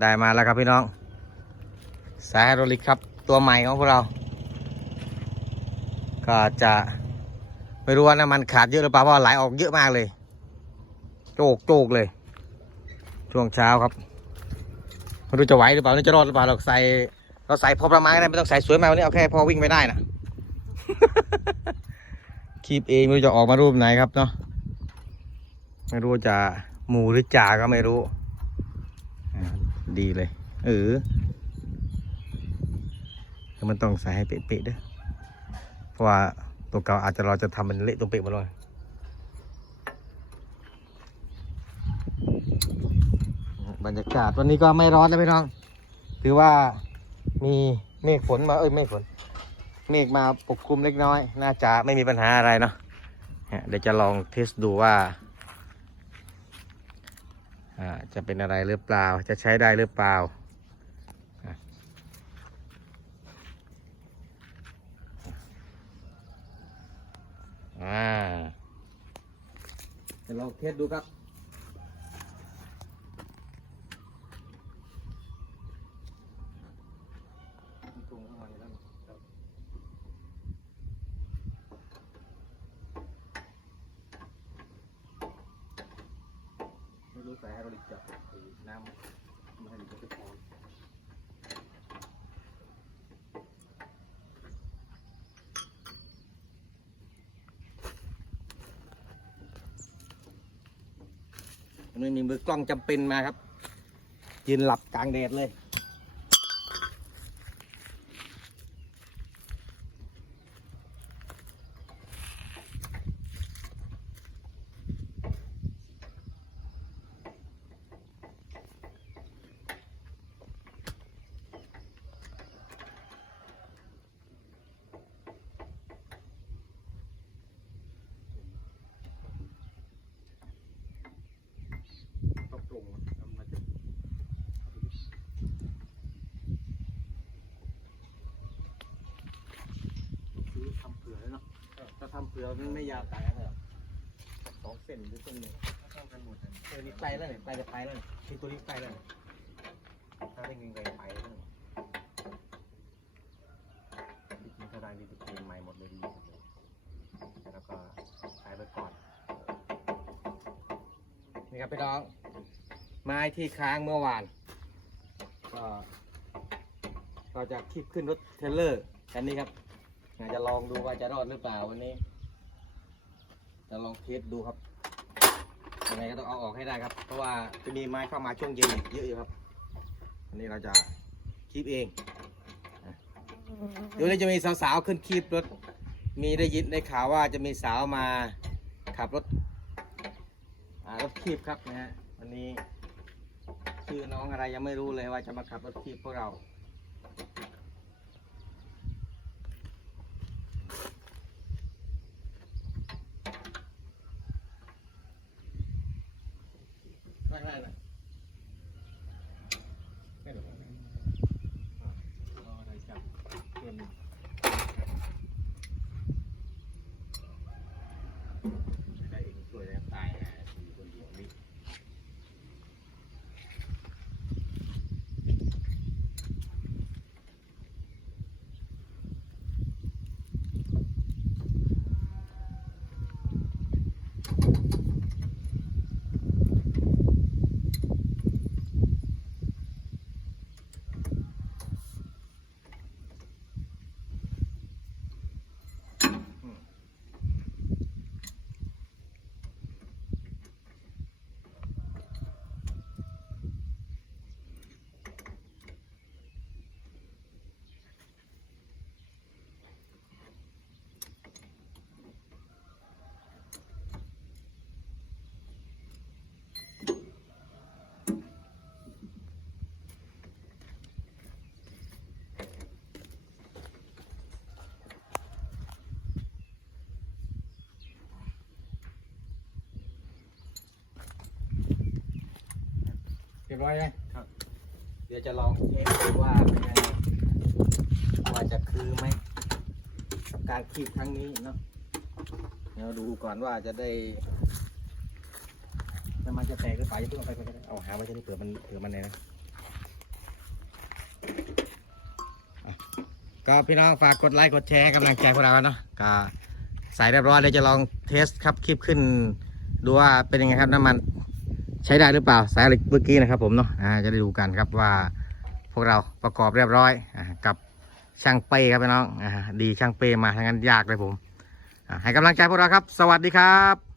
ได้มาแล้วครับพี่น้อง สายไฮดรอลิกครับ ตัวใหม่ของพวกเรา ก็จะไม่รู้ว่าน้ำมันขาดเยอะหรือเปล่าเพราะไหลออกเยอะมากเลย โจกโจกเลย ช่วงเช้าครับไม่รู้จะไหวหรือเปล่านี่จะรอดหรือเปล่าเราใส่เราใส่พอประมาณก็ได้ไม่ต้องใส่สวยมากวันนี้เอาแค่พอวิ่งไม่ได้นะคีบเองไม่รู้จะออกมารูปไหนครับเนาะไม่รู้จะหมูหรือจ่าก็ไม่รู้ ดีเลย เออแล้วมันต้องใส่ให้เป๊ะๆด้วยเพราะว่าตัวเก่าอาจจะเราจะทำมันเละตัวเป๊ะหมาเลยบรรยากาศวันนี้ก็ไม่ร้อนแล้วพี่น้อง ถือว่ามีเมฆฝนมา เอ้ยเมฆฝน เมฆมาปกคลุมเล็กน้อย น่าจะไม่มีปัญหาอะไรเนาะเดี๋ยวจะลองเทสดูว่า จะเป็นอะไรหรือเปล่า จะใช้ได้หรือเปล่า อ่าจะลองเทสดูครับ ไม่ รู้สายไฮดรอลิกจะไอ้น้ำไม่ให้มันจะพอไม่มีมือกล้องจำเป็นมาครับ ยืนหลับกลางแดดเลย ต้องปรุงทำมาจากซื้อทำเผื่อแล้วเนาะถ้า ทำเผื่อมันไม่ยาวไกลอะไรหรอกสองเส้นหรือเส้นหนึ่งเท่ากันหมดเลยเออนี่ไกลแล้วเนี่ยไกลจะไปแล้วเนี่ยที่ตัวนี้ไกลแล้วเนี่ยถ้าได้เงินไกลไปแล้วเนี่ยจริงๆถ้าได้ดีจะเปลี่ยนใหม่หมดเลยดีหมดเลยแล้วก็ใช้ไปก่อน นี่ครับพี่น้อง ไม้ที่ค้างเมื่อวาน ก็เราจะคีบขึ้นรถเทรลเลอร์กันนี้ครับ จะลองดูว่าจะรอดหรือเปล่าวันนี้ จะลองเทสดูครับยังไงก็ต้องเอาออกให้ได้ครับ เพราะว่าจะมีไม้เข้ามาช่วงเย็นเยอะอยู่ครับวันนี้เราจะคีบเองเดี๋ยวนี้จะมีสาวๆขึ้นคีบรถ มีได้ยินได้ข่าวว่าจะมีสาวมาขับรถรถคีบครับนะฮะวันนี้ชื่อน้องอะไรยังไม่รู้เลยว่าจะมาขับรถคีบพวกเรา ไม่ไม่ไม่ เรียบร้อยยังเดี๋ยวจะลองเช็คดูว่าเป็นยังไงว่าจะคือไหมกับการคีบครั้งนี้เนาะเดี๋ยวดูก่อนว่าจะได้น้ำมันจะแตกหรือเปล่าจะเพิ่งเอไปก็ได้เอาหาไว้จะได้เผื่อมันเผื่อมันเลยนะก็พี่น้องฝากกดไลค์กดแชร์กำลังใจพวกเราเนาะก็ใส่เรียบร้อยเดี๋ยวจะลองเทสครับคลิปขึ้น ดูว่าเป็นยังไงครับน้ำมัน ใช้ได้หรือเปล่าสายเหล็กเมื่อกี้นะครับผมเนาะจะได้ดูกันครับว่าพวกเราประกอบเรียบร้อยกับช่างเป้ครับพี่น้องดีช่างเป้มาทั้งนั้นยากเลยผมให้กำลังใจพวกเราครับ สวัสดีครับ